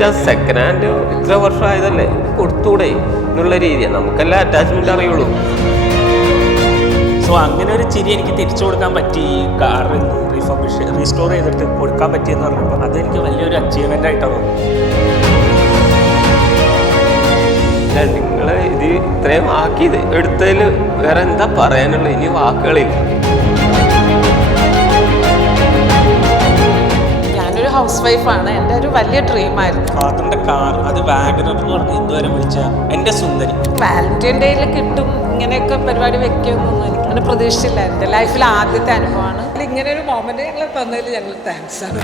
വെച്ചാൽ second hand ഇത്ര വർഷം ആയതല്ലേ കൊടുത്തൂടെ എന്നുള്ള രീതിയാണ്. നമുക്കെല്ലാം അറ്റാച്ച്മെന്റ് അറിയുള്ളൂ. സോ അങ്ങനെ ഒരു ചിരി എനിക്ക് തിരിച്ചു കൊടുക്കാൻ പറ്റി, ഈ കാർ റീസ്റ്റോർ ചെയ്തിട്ട് കൊടുക്കാൻ പറ്റിയെന്ന് പറഞ്ഞപ്പോൾ അതെനിക്ക് വലിയൊരു അച്ചീവ്മെന്റ് ആയിട്ടാണ് തോന്നുന്നത്. നിങ്ങൾ ഇത് ഇത്രയും ആക്കിയത് എടുത്തതിൽ വേറെ എന്താ പറയാനുള്ളത്? ഇനി വാക്കുകളില്ല. ഹൗസ് വൈഫാണ്. എൻ്റെ ഒരു വലിയ ഡ്രീമായിരുന്നു. ഫാദറിന്റെ കാർ അത് വാഗനർ എന്ന് പറഞ്ഞ് ഇതുവരെ വിളിച്ച എൻ്റെ സുന്ദരി. വാലന്റൈൻ ഡേയിൽ കിട്ടും ഇങ്ങനെയൊക്കെ പരിപാടി വെക്കുമെന്നൊന്നും എനിക്ക് പ്രതീക്ഷിച്ചില്ല. എൻ്റെ ലൈഫിൽ ആദ്യത്തെ അനുഭവമാണ്. ഇങ്ങനെ ഒരു മൊമെന്റ് ഞങ്ങൾ തന്നതിൽ ഞങ്ങൾ താങ്ക്സ് ആണ്.